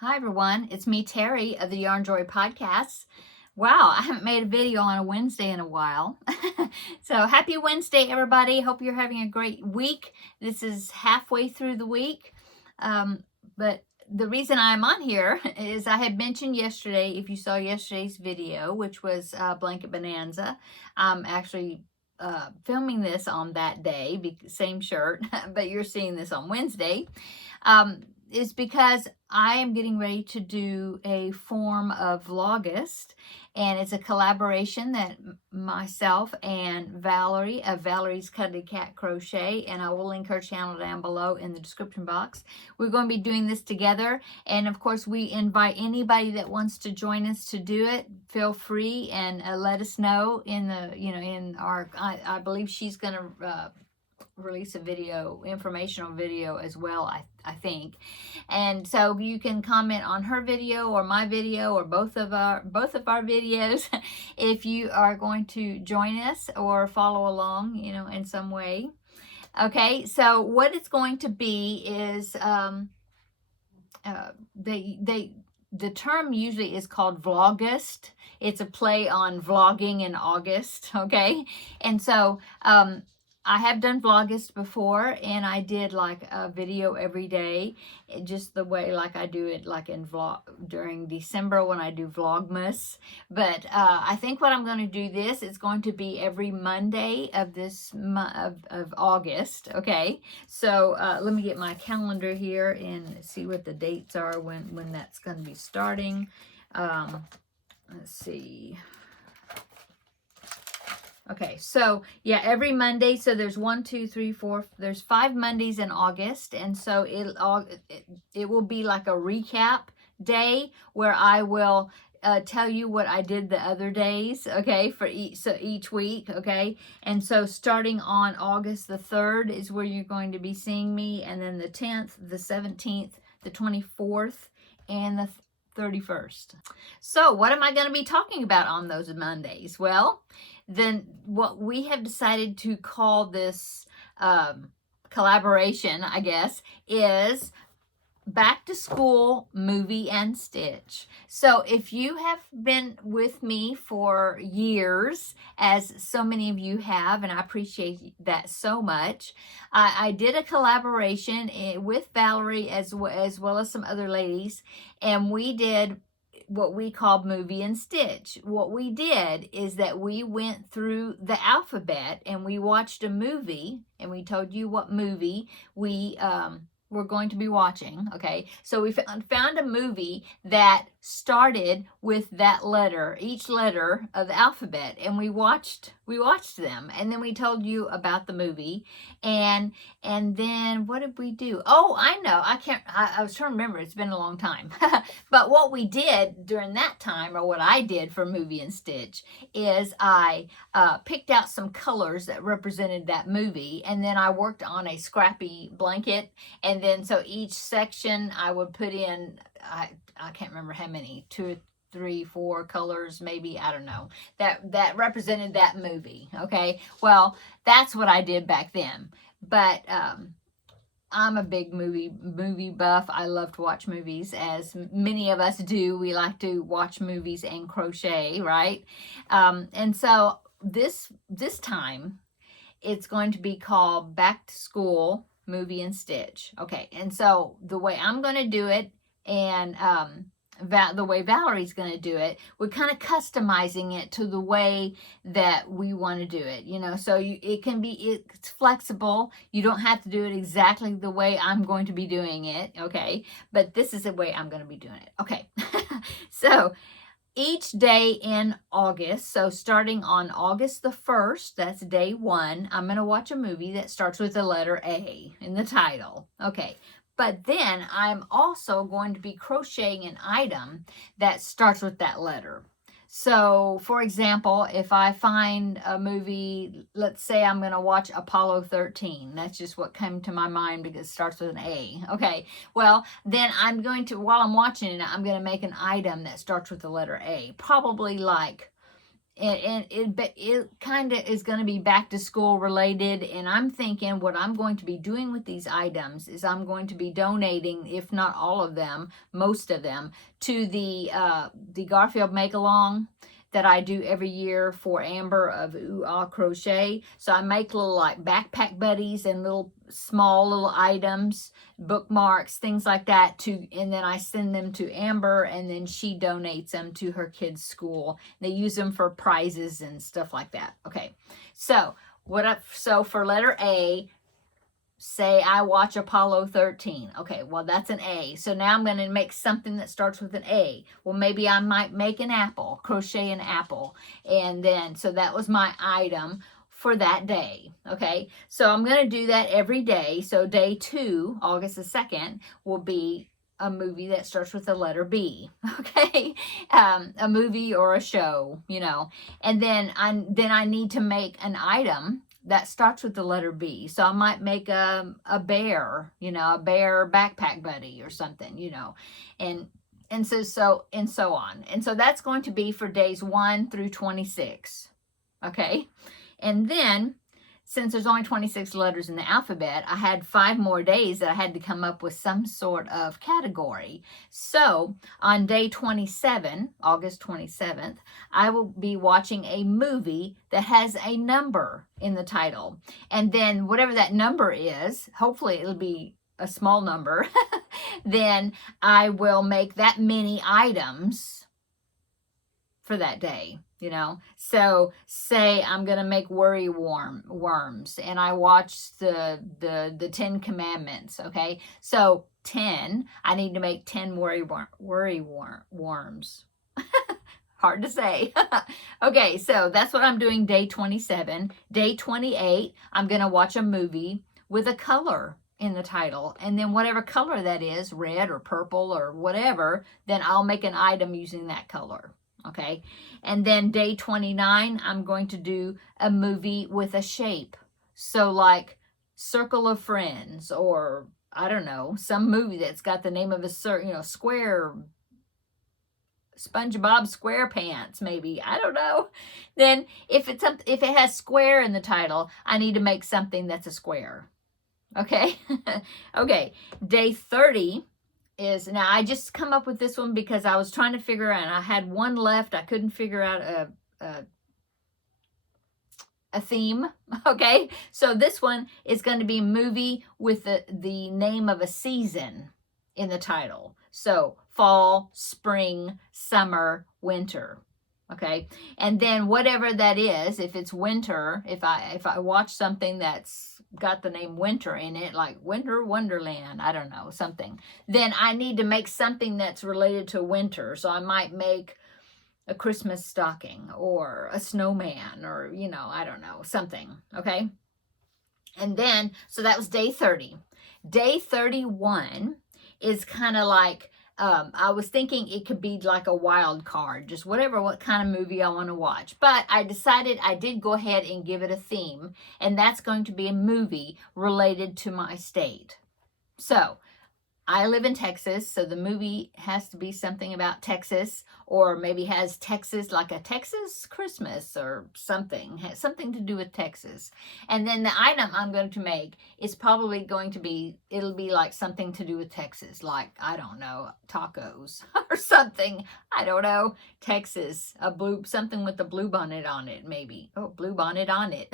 Hi everyone, it's me Terry of the Yarnjoy podcast. Wow, I haven't made a video on a Wednesday in a while. So happy Wednesday everybody. Hope you're having a great week. This is halfway through the week. But the reason I'm on here is I had mentioned yesterday, if you saw yesterday's video, which was Blanket Bonanza, I'm actually filming this on that day, same shirt, but you're seeing this on Wednesday. Is because I am getting ready to do a form of Vlogust, and it's a collaboration that myself and Valerie of Valerie's Cuddly Cat Crochet, and I will link her channel down below in the description box. We're going to be doing this together, and of course we invite anybody that wants to join us to do it. Feel free and let us know in the, in our, I believe she's going to release a video, informational video as well, I think. And so you can comment on her video or my video or both of our videos if you are going to join us or follow along, in some way. Okay, so what it's going to be is the term usually is called Vlogust. It's a play on vlogging in August, okay? And so I have done Vlogust before, and I did like a video every day, just the way like I do it like in vlog during December when I do Vlogmas. But I think what I'm going to do this is going to be every Monday of this month of August. Okay, so let me get my calendar here and see what the dates are when that's going to be starting. Let's see. Okay, so yeah, every Monday. So there's 1, 2, 3, 4. There's 5 Mondays in August, and so it will be like a recap day where I will tell you what I did the other days. Okay, for each week. Okay, and so starting on August the 3rd is where you're going to be seeing me, and then the 10th, the 17th, the 24th, and the 31st. So what am I going to be talking about on those Mondays? Well, then what we have decided to call this collaboration, I guess, is Back to School Movie and Stitch. So if you have been with me for years, as so many of you have, and I appreciate that so much, I did a collaboration with Valerie as well as some other ladies, and we did what we called Movie and Stitch. What we did is that we went through the alphabet and we watched a movie, and we told you what movie we're going to be watching. Okay, so we found a movie that started with that letter, each letter of the alphabet, and we watched them, and then we told you about the movie, and then what did we do? Oh, I know, I was trying to remember, it's been a long time. But what we did during that time, or what I did for Movie and Stitch, is I picked out some colors that represented that movie, and then I worked on a scrappy blanket, and then so each section I would put in, I can't remember how many, 2 or 3, 4 colors, maybe, I don't know, that represented that movie. Okay, well, that's what I did back then. But I'm a big movie buff. I love to watch movies, as many of us do. We like to watch movies and crochet, right? And so this time it's going to be called Back to School Movie and Stitch. Okay, and so the way I'm going to do it, and the way Valerie's going to do it, we're kind of customizing it to the way that we want to do it, so it's flexible. You don't have to do it exactly the way I'm going to be doing it, okay, but this is the way I'm going to be doing it. Okay. So each day in August, so starting on August the 1st, that's day 1, I'm going to watch a movie that starts with the letter A in the title. Okay, but then I'm also going to be crocheting an item that starts with that letter. So, for example, if I find a movie, let's say I'm going to watch Apollo 13. That's just what came to my mind because it starts with an A. Okay, well, then I'm going to, while I'm watching it, I'm going to make an item that starts with the letter A. Probably like and it kind of is going to be back to school related, and I'm thinking what I'm going to be doing with these items is I'm going to be donating, if not all of them, most of them, to the Garfield make along that I do every year for Amber of Ooh Ah Crochet. So I make little like backpack buddies and little small little items, bookmarks, things like that, and then I send them to Amber, and then she donates them to her kids' school. They use them for prizes and stuff like that. Okay, so so for letter A, say I watch Apollo 13. Okay, well, that's an A. So now I'm going to make something that starts with an A. Well, maybe I might make an apple, crochet an apple. And then, so that was my item for that day. Okay, so I'm going to do that every day. So day 2, August the 2nd, will be a movie that starts with the letter B. Okay, a movie or a show, you know. And then I need to make an item that starts with the letter B. So I might make a bear, you know, a bear backpack buddy or something, you know, and so on. And so that's going to be for days 1 through 26. Okay. And then, since there's only 26 letters in the alphabet, I had 5 more days that I had to come up with some sort of category. So on day 27, August 27th, I will be watching a movie that has a number in the title. And then whatever that number is, hopefully it'll be a small number, then I will make that many items for that day. You know, so say I'm gonna make worms, and I watch the 10 Commandments. Okay, so 10. I need to make 10 worms. Hard to say. Okay, so that's what I'm doing day 27. Day 28, I'm gonna watch a movie with a color in the title, and then whatever color that is, red or purple or whatever, then I'll make an item using that color. Okay, and then day 29, I'm going to do a movie with a shape. So like Circle of Friends, or I don't know, some movie that's got the name of a certain, you know, square, SpongeBob SquarePants, maybe. I don't know. Then if it has square in the title, I need to make something that's a square. Okay. Okay. Day 30 is, now I just come up with this one because I was trying to figure out, and I had one left. I couldn't figure out a theme. Okay, so this one is going to be a movie with the name of a season in the title. So fall, spring, summer, winter. Okay, and then whatever that is, if it's winter, if I watch something that's got the name winter in it, like Winter Wonderland, I don't know, something, then I need to make something that's related to winter. So I might make a Christmas stocking or a snowman, or, you know, I don't know, something. Okay, and then, so that was day 30. Day 31 is kind of like, I was thinking it could be like a wild card, just what kind of movie I want to watch. But I decided I did go ahead and give it a theme, and that's going to be a movie related to my state. So I live in Texas, so the movie has to be something about Texas, or maybe has Texas, like a Texas Christmas or something, has something to do with Texas. And then the item I'm going to make is probably going to be, it'll be like something to do with Texas, like, I don't know, tacos or something. I don't know, Texas, something with the blue bonnet on it, maybe. Oh, blue bonnet on it.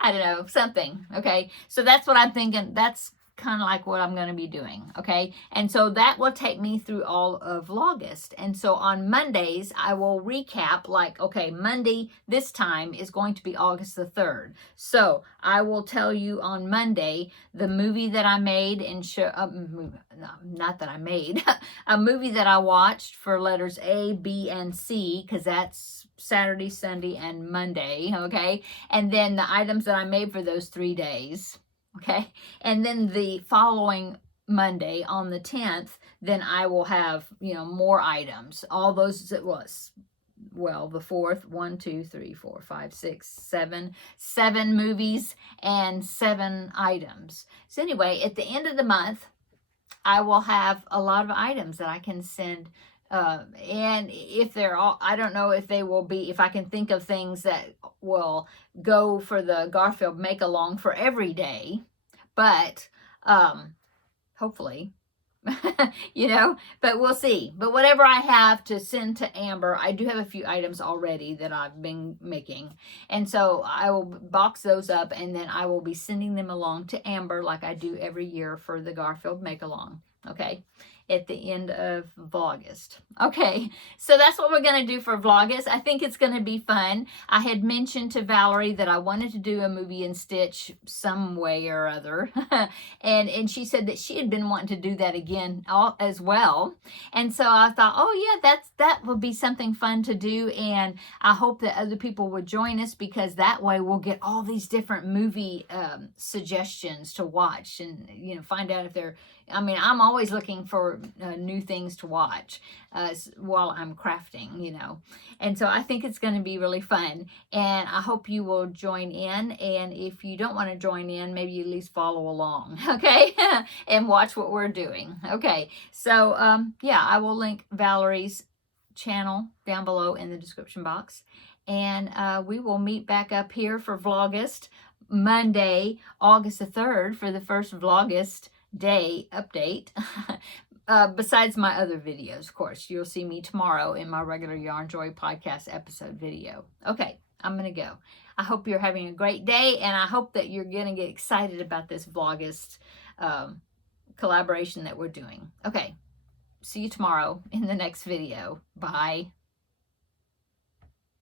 I don't know, something. Okay, so that's what I'm thinking. That's kind of like what I'm going to be doing. Okay, and so that will take me through all of Vlogust. And so on Mondays I will recap, like, okay, Monday this time is going to be August the 3rd. So I will tell you on Monday the movie that I made, and not that I made, a movie that I watched for letters A, B, and C, because that's Saturday, Sunday, and Monday. Okay, and then the items that I made for those 3 days. Okay, and then the following Monday on the 10th, then I will have, you know, more items. All those, it was, well, the 4th, 1, 2, 3, 4, 5, 6, 7 movies and 7 items. So anyway, at the end of the month, I will have a lot of items that I can send And if they're all, I don't know if they will be, if I can think of things that will go for the Garfield make along for every day, but hopefully, you know, but we'll see. But whatever I have to send to Amber, I do have a few items already that I've been making. And so I will box those up, and then I will be sending them along to Amber like I do every year for the Garfield make along. Okay, at the end of Vlogust. Okay, so that's what we're going to do for Vlogust. I think it's going to be fun. I had mentioned to Valerie that I wanted to do a movie and stitch some way or other. and she said that she had been wanting to do that again as well. And so I thought, oh yeah, that would be something fun to do. And I hope that other people would join us, because that way we'll get all these different movie suggestions to watch, and, you know, find out if they're, I mean, I'm always looking for new things to watch while I'm crafting, you know. And so I think it's going to be really fun. And I hope you will join in. And if you don't want to join in, maybe you at least follow along, okay? And watch what we're doing. Okay, so yeah, I will link Valerie's channel down below in the description box. And we will meet back up here for Vlogust Monday, August the 3rd, for the first Vlogust day update. Besides my other videos, of course, you'll see me tomorrow in my regular Yarnjoy podcast episode video. Okay, I'm gonna go. I hope you're having a great day, and I hope that you're gonna get excited about this Vlogust collaboration that we're doing. Okay, see you tomorrow in the next video. Bye.